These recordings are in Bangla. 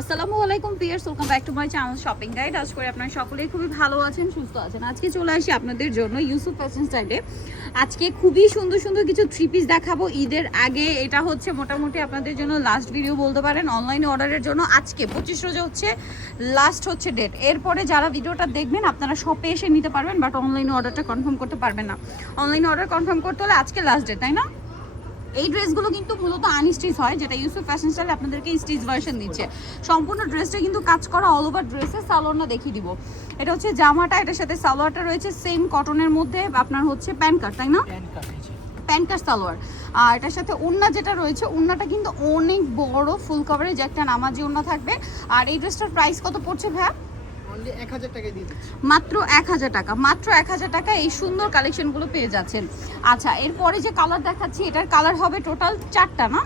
আসসালামু আলাইকুম পিয়ার্স, welcome back to my channel shopping guide. আজ করে আপনারা সকলেই খুবই ভালো আছেন, সুস্থ আছেন। আজকে চলে আসি আপনাদের জন্য ইউসুফ ফ্যাশন স্টাইলে। আজকে খুবই সুন্দর সুন্দর কিছু থ্রি পিস দেখাবো ঈদের আগে। এটা হচ্ছে মোটামুটি আপনাদের জন্য লাস্ট ভিডিও বলতে পারেন অনলাইনে অর্ডারের জন্য। আজকে 25 রোজা হচ্ছে লাস্ট হচ্ছে ডেট। এরপরে যারা ভিডিওটা দেখবেন আপনারা শপে এসে নিতে পারবেন, বাট অনলাইনে অর্ডারটা কনফার্ম করতে পারবেন না। অনলাইনে অর্ডার কনফার্ম করতে হলে আজকে লাস্ট ডেট, তাই না? এই ড্রেসগুলো কিন্তু মূলত আনস্টিচ হয়, যেটা ইউসুফ ফ্যাশন স্টাইল আপনাদেরকে স্টিচ ভার্সন দিচ্ছে। সম্পূর্ণ ড্রেসটা কিন্তু কাজ করা, অল ওভার ড্রেসে সালোয়ারটা দেখিয়ে দিব। এটা হচ্ছে জামাটা, এটার সাথে সালোয়ারটা রয়েছে সেম কটনের মধ্যে, আপনার হচ্ছে প্যান্ট কাট, তাই না? প্যান্ট কাট সালোয়ার। আর এটার সাথে ওড়না যেটা রয়েছে, ওড়নাটা কিন্তু অনেক বড় ফুল কভারেজ একটা নামাজি ওড়না থাকবে। আর এই ড্রেসটার প্রাইস কত পড়ছে ভাইয়া? মাত্র 1000 টাকা। মাত্র 1000 টাকা এই সুন্দর কালেকশনগুলো পেয়ে যাচ্ছেন। আচ্ছা, এরপরে যে কালার দেখাচ্ছি, এটার কালার হবে টোটাল 4টা না?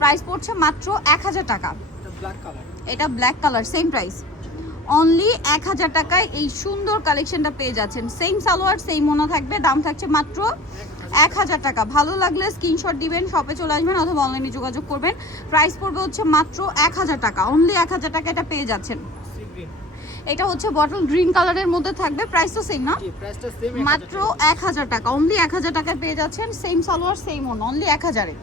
প্রাইস পড়ছে মাত্র 1000 টাকা। এটা black colour, same price, only 1000 টাকায় এই সুন্দর কালেকশনটা পেয়ে যাচ্ছেন। সেম সালোয়ার, সেম ওড়না থাকবে, দাম থাকছে মাত্র 1000 টাকা। ভালো লাগলে স্ক্রিনশট দিবেন, শপে চলে আসবেন অথবা অনলাইনে যোগাযোগ করবেন। প্রাইস পড়বে হচ্ছে মাত্র 1000 টাকা, অনলি 1000 টাকা এটা পেয়ে যাচ্ছেন। এটা হচ্ছে বটল গ্রিন কালারের মধ্যে থাকবে, প্রাইস তো সেম না? মাত্র 1000 টাকা, অনলি 1000 টাকায় পেয়ে যাচ্ছেন। সেম সালোয়ার, সেম ওড়না, অনলি 1000 এ।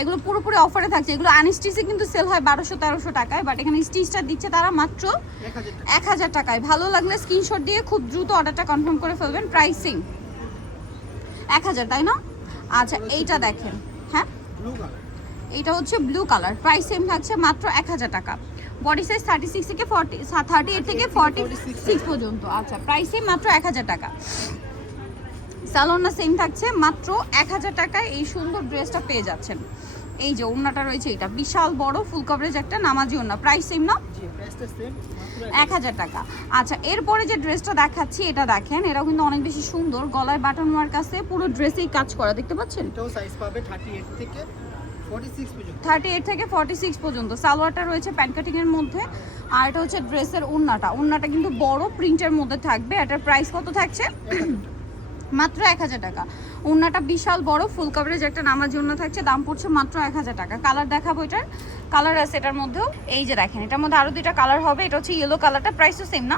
এগুলো পুরোপুরি অফারে থাকছে। এগুলো আনস্টিচে কিন্তু সেল হয় 1200-1300 টাকায়, বাট এখানে স্টিচটা দিচ্ছে তারা মাত্র 1000 টাকায়। ভালো লাগলে স্ক্রিনশট দিয়ে খুব দ্রুত অর্ডারটা কনফার্ম করে ফেলবেন। প্রাইস সেম 1000, তাই না? আচ্ছা, এইটা দেখেন, হ্যাঁ এটা হচ্ছে ব্লু কালার, প্রাইস সেম থাকছে মাত্র 1000 টাকা। বডি সাইজ 36 থেকে 38 থেকে 46 পর্যন্ত। আচ্ছা, প্রাইস সেম মাত্র 1000 টাকা। সালোয়ারটা সেম থাকছে, মাত্র 1000 টাকায় এই সুন্দর ড্রেসটা পেয়ে যাচ্ছেন। এই যে ওড়নাটা রয়েছে, এটা বিশাল বড় ফুল কভারেজ একটা নামাজি ওড়না, প্রাইস সেম না? 1000 টাকা। আচ্ছা, এরপরে যে ড্রেসটা দেখাচ্ছি এটা দেখেন, এটাও কিন্তু অনেক বেশি সুন্দর। গলায় বাটন ওয়ার্ক আছে, পুরো ড্রেসেই কাজ করা, দেখতে পাচ্ছেন? এটাও সাইজ পাবে 38 থেকে 46 পর্যন্ত। সালোয়ারটা রয়েছে প্যান্ট কাটিং এর মধ্যে, আর এটা হচ্ছে ড্রেসের ওড়নাটা। ওড়নাটা কিন্তু বড় প্রিন্টের মধ্যে থাকবে। এটার প্রাইস কত থাকছে? মাত্র 1000 টাকা। ওড়নাটা বিশাল বড় ফুল কভারেজ একটা নামাজি ওড়না থাকছে, দাম পড়ছে মাত্র 1000 টাকা। কালার দেখাবো, এটার কালার আছে এটার মধ্যেও। এই যে দেখেন, এটার মধ্যে আরো দুইটা কালার হবে। এটা হচ্ছে ইয়েলো কালারটা, প্রাইস তো সেম না?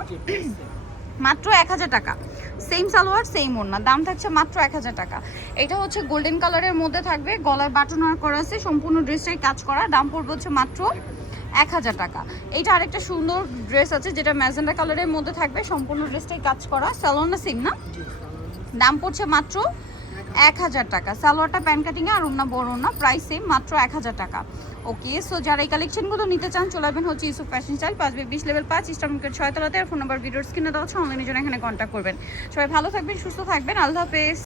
মাত্র 1000 টাকা। সেম সালোয়ার, সেম ওড়না, দাম থাকছে মাত্র 1000 টাকা। এটা হচ্ছে গোল্ডেন কালারের মধ্যে থাকবে, গলায় বাটন ওয়ার্ক করা আছে, সম্পূর্ণ ড্রেসটাই কাজ করা, দাম পড়বে হচ্ছে মাত্র 1000 টাকা। এইটা আরেকটা সুন্দর ড্রেস আছে যেটা ম্যাজেন্ডা কালারের মধ্যে থাকবে, সম্পূর্ণ ড্রেসটাই কাজ করা, সালোয়ারটা সেম না? দাম পড়ছে মাত্র 1000 টাকা। সালোয়ারটা প্যান্ট কাটিং আর ওড়না বড় ওড়না, প্রাইস সেম, মাত্র 1000 টাকা। ওকে, সো যারা এই কালেকশনগুলো নিতে চান চলে আসবেন হচ্ছে Yusuf fashion style, 5B20 level 5 eastern market 6 তলাতে। আর ফোন নাম্বার ভিডিওর স্ক্রিনে দেওয়া আছে, অনলাইনে জন্য এখানে কন্ট্যাক্ট করবেন। সবাই ভালো থাকবেন, সুস্থ থাকবেন, আল্লাহ হাফেজ।